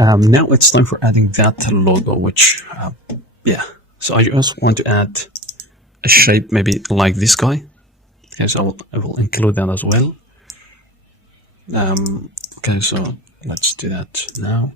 Now it's time for adding that logo, which, yeah. So I just want to add a shape, maybe like this guy. Okay, so I will include that as well. Okay, so let's do that now.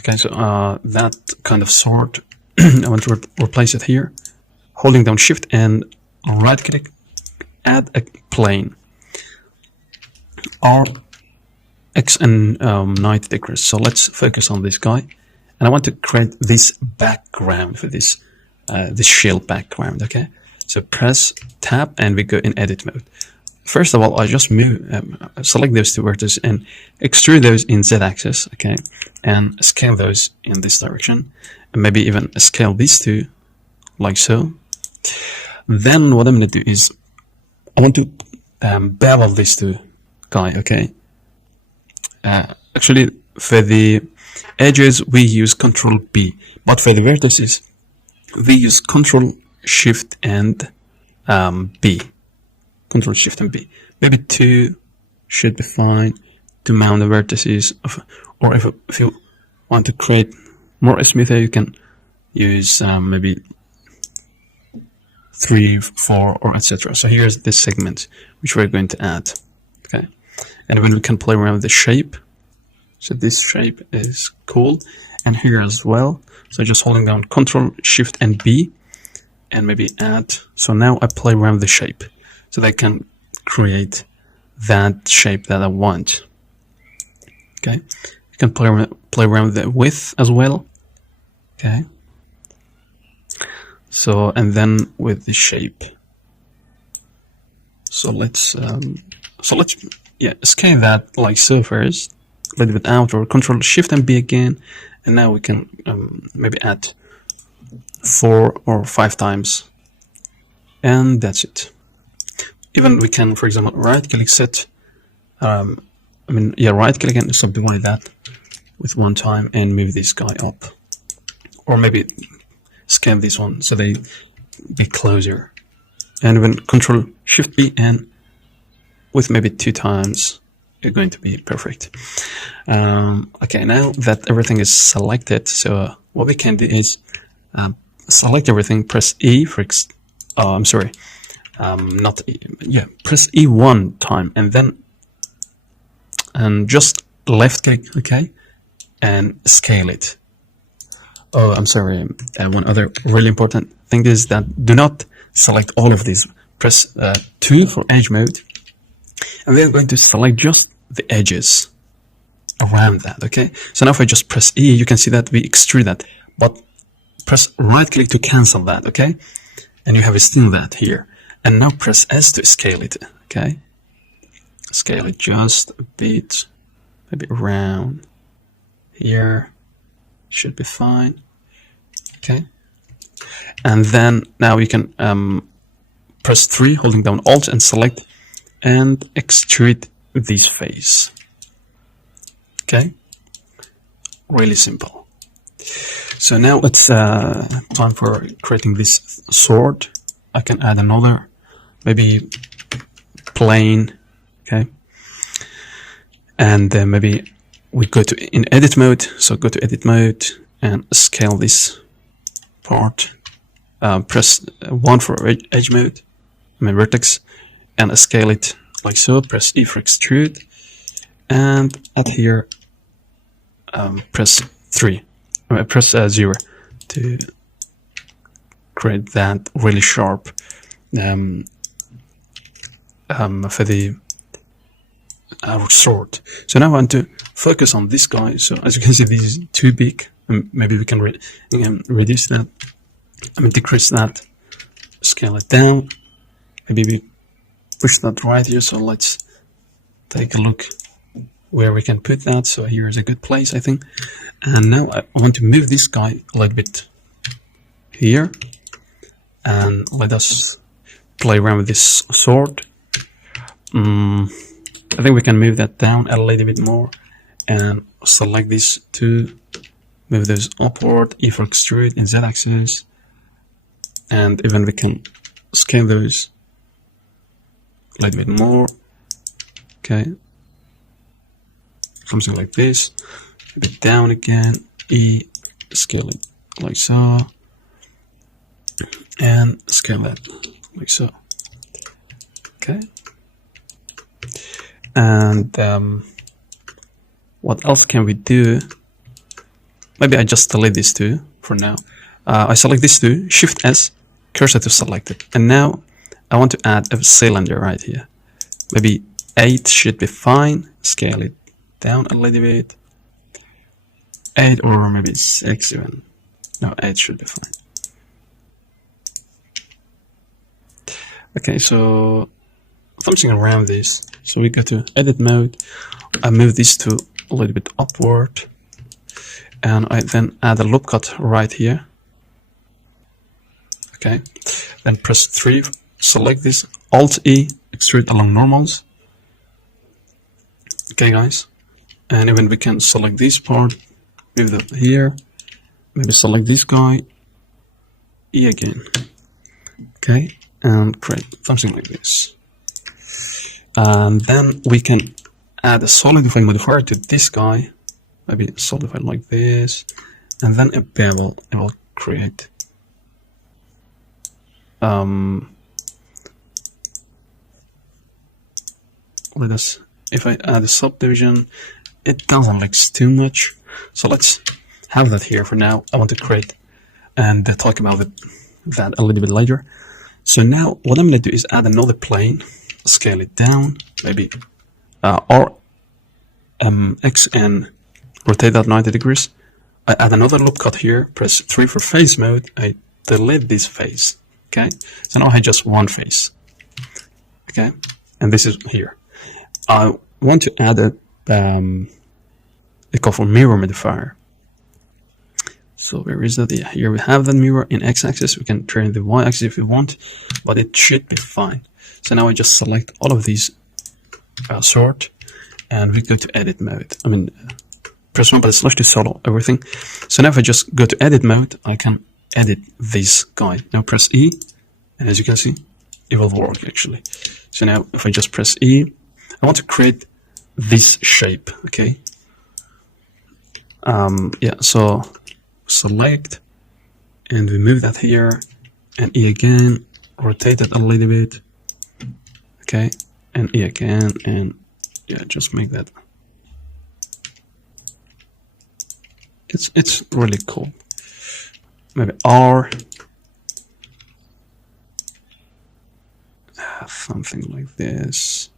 Okay, so that kind of sword, I want to replace it here. Holding down Shift and right click, add a plane. R, X and 90 degrees. So let's focus on this guy. And I want to create this background for this this shell background, okay? So press tab and we go in edit mode. First of all, I just select those two vertices and extrude those in Z-axis, okay? And scale those in this direction. And maybe even scale these two, like so. Then what I'm going to do is, I want to bevel these two guys, okay? Actually, for the edges, we use Control B. But for the vertices, we use Control Shift and B. Control Shift and B. Maybe 2 should be fine to mount the vertices. Or if you want to create more smoother, you can use maybe 3, 4, or etc. So here's this segment which we're going to add. Okay, and then we can play around with the shape. So this shape is cool, and here as well. So just holding down Control Shift and B, and maybe add. So now I play around with the shape, so they can create that shape that I want. Okay, you can play around with the width as well. Okay. So, and then with the shape. So let's scale that like so first, a little bit out, or Control Shift and B again, and now we can maybe add 4 or 5 times, and that's it. Even we can, for example, right click set, right click and subdivide that with 1 time and move this guy up, or maybe scale this one so they be closer, and when Control Shift B and with maybe 2 times, you're going to be perfect. Okay, now that everything is selected, so what we can do is select everything, press E for press E 1 time, and then just left click, okay, and scale it. Oh, I'm sorry. One other really important thing is that do not select all of these. Press 2 for edge mode, and we are going to select just the edges around that, okay? So now if I just press E, you can see that we extrude that, but press right click to cancel that, okay? And you have still that here. And now press S to scale it, okay? Scale it just a bit, maybe around here. Should be fine. Okay, and then now you can press 3 holding down Alt and select and extrude this face. Okay, really simple. So now it's time for creating this sword. I can add another, maybe plain, okay, and then maybe we go to in edit mode. So go to edit mode and scale this part. Press 1 for edge mode, vertex, and scale it like so. Press E for extrude, and at here press 0 to create that really sharp for the sword. So now I want to focus on this guy. So as you can see, this is too big. Maybe we can reduce that. Decrease that. Scale it down. Maybe we push that right here. So let's take a look where we can put that. So here is a good place, I think. And now I want to move this guy a little bit here. And let us play around with this sword. I think we can move that down a little bit more and select these two, move those upward, E for extrude in Z-axis, and even we can scale those a little bit more. Okay, something like this. A bit down again, E, scale it like so, and scale it like so. Okay, and what else can we do? Maybe I just delete these two for now. I select these two, Shift S, cursor to selected, and now I want to add a cylinder right here. Maybe 8 should be fine. Scale it down a little bit. 8 or maybe 6 even. No, 8 should be fine. Okay, so something around this. So we go to edit mode. I move these two a little bit upward. And I then add a loop cut right here. Okay, then press 3, select this, Alt-E, extrude along normals. Okay guys, and even we can select this part, move them here, maybe select this guy, E again. Okay, and create something like this. And then we can add a solidify modifier to this guy, maybe solidify like this, and then a bevel. It will create let us, if I add a subdivision, it doesn't look too much, so let's have that here for now. I want to create and talk about that a little bit later. So now what I'm going to do is add another plane, scale it down, maybe X and rotate that 90 degrees. I add another loop cut here, press 3 for face mode, I delete this face. Okay, so now I have just one face. Okay, and this is here. I want to add a call for mirror modifier. So where is that? Yeah, here we have the mirror in x-axis. We can turn the y-axis if we want, but it should be fine. So now I just select all of these sort, and we go to edit mode. I mean, press 1 / to solo everything. So now if I just go to edit mode, I can edit this guy. Now press E, and as you can see, it will work actually. So now if I just press E, I want to create this shape. Okay. Yeah. So select, and we move that here, and E again, rotate it a little bit. Okay, and E again, and yeah, just make that. It's really cool. Maybe R, something like this.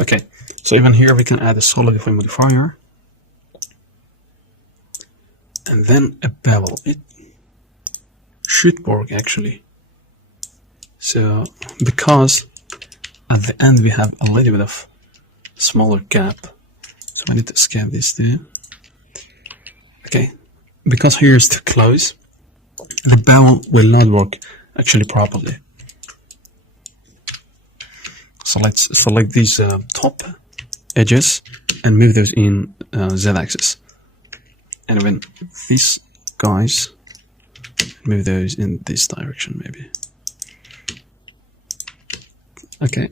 Okay, so even here we can add a solidify modifier, and then a bevel. It should work actually. So because at the end we have a little bit of smaller gap, so I need to scale this there. Okay, because here is too close, the bevel will not work actually properly. So let's select these top edges and move those in z-axis, and when these guys, move those in this direction maybe. Okay,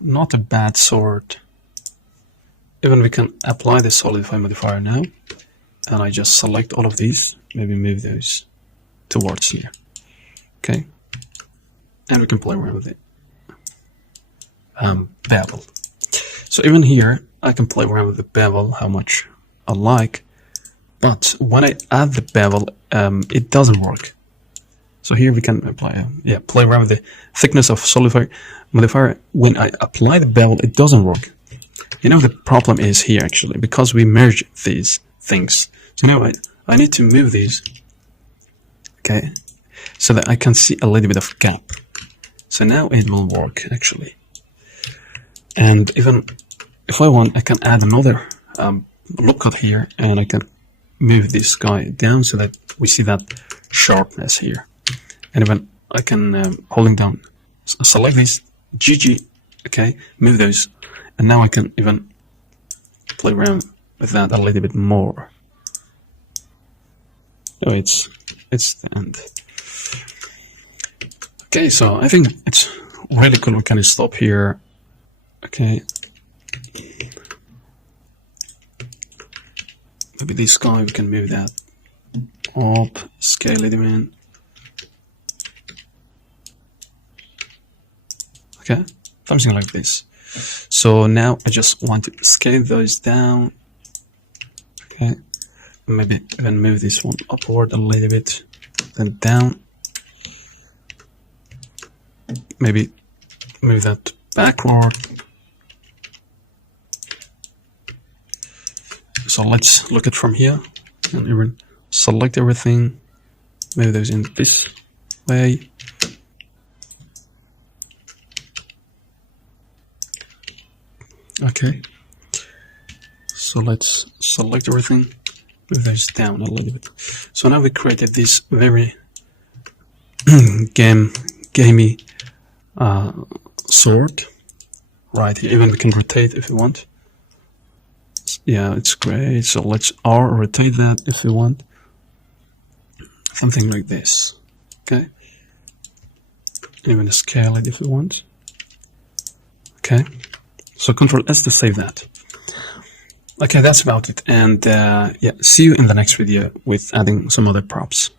not a bad sort. Even we can apply the solidify modifier now, and I just select all of these, maybe move those towards here. Okay, and we can play around with it. Bevel. So even here I can play around with the bevel how much I like, but when I add the bevel, it doesn't work. So here we can apply, play around with the thickness of solidify modifier. When I apply the bevel, it doesn't work. You know, the problem is here actually, because we merge these things. So now I need to move these, okay, so that I can see a little bit of gap. So now it will work actually. And even if I want, I can add another loop cut here, and I can move this guy down so that we see that sharpness here. And even I can, holding down, select this, GG, okay, move those, and now I can even play around with that a little bit more. So it's the end. Okay, so I think it's really cool. We can stop here. Okay. Maybe this guy, we can move that up, scale it in. Okay, something like this. So now I just want to scale those down. Okay, maybe even move this one upward a little bit, then down. Maybe move that backward. So let's look at from here and even select everything, move those in this way. Okay, so let's select everything, move those down a little bit. So now we created this very gamey sword right here. Even we can rotate if you want. Yeah, it's great. So let's rotate that if you want. Something like this. Okay. Even scale it if you want. Okay. So Control S to save that. Okay, that's about it. And yeah, see you in the next video with adding some other props.